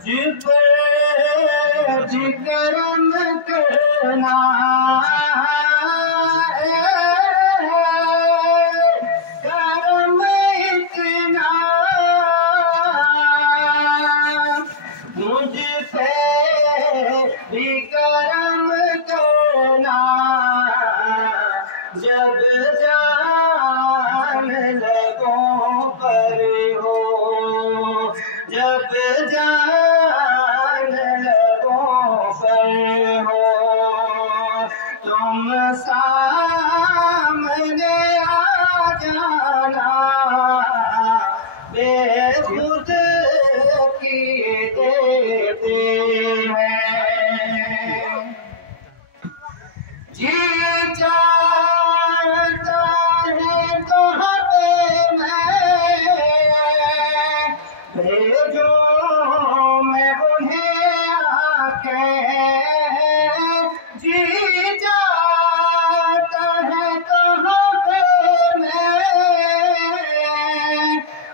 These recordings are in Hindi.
मुझ पे भी करम करना, करम इतना मुझ पे भी करम करना, जब जान लगों पर हो, जब जान लगों पर हो, तुम सामने आ जाना, बेखुद की देते हैं। जी चाहता है तो हमें भेजो मैं उन्हें आके, जी चाहता है तो हमें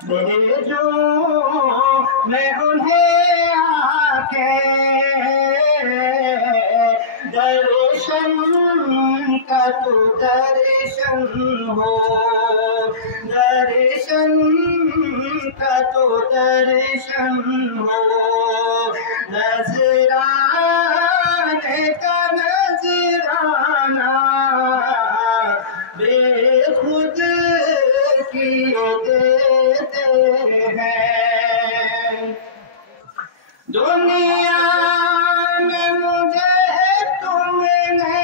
भेजो मैं उन्हें आके, दर्शन का तो दर्शन हो, दर्शन का तो दर्शन हो, नजराने का नजराना, बेखुद किए देते हैं। दुनिया में मुझे तुमने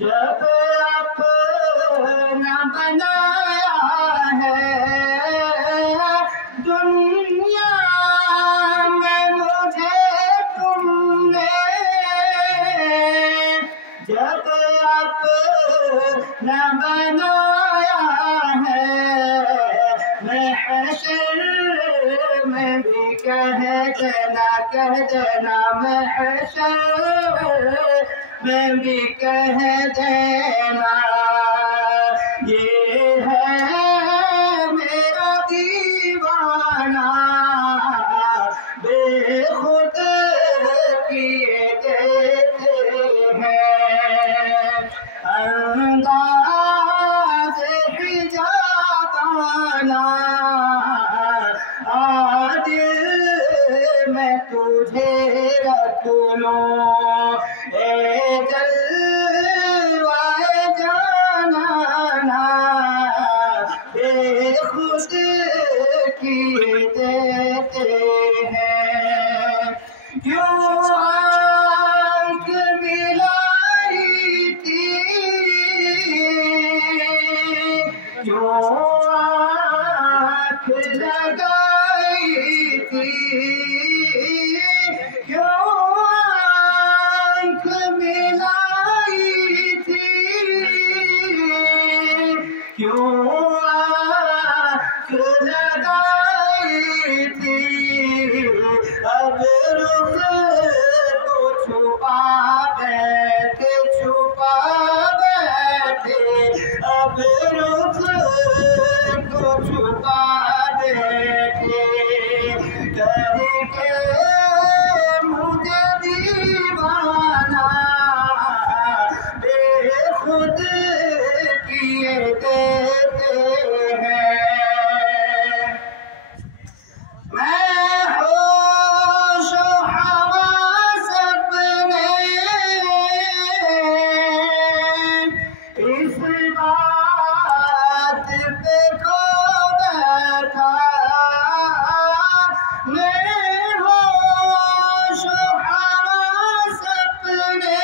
जब अपना बनाया है, दुनिया में मुझे तुमने जब अपना बनाया है, महशर में भी कह देना, महशर में भी कह देना, ये है मेरा दीवाना, बेखुद किए देते हैं। अंदाज़ हिजाबाना, आज मैं तुझे रख लूं, ए जलवाए जाना, बेखुद किए देते हैं। क्यों आँख मिलाई थी, क्यों आँख लगाई थी, क्यों आँख मिलाई थी, क्यों आँख लगाई थी, अब रुख को छुपा बैठे, अब रुख को छुपा बैठे, करके मुझे दीवाना, बेखुद किए देते हैं। मैं होश हवास अपने इस बात पे खो बैठा, मैं होश हवास अपने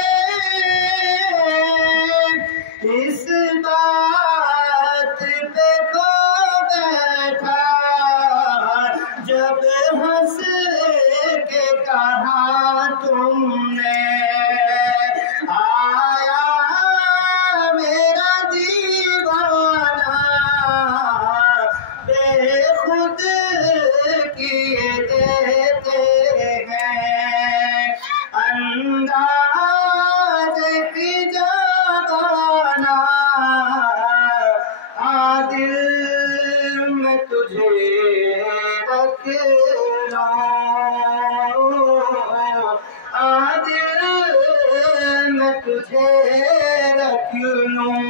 इस बात पे खो तुझे रख लूं।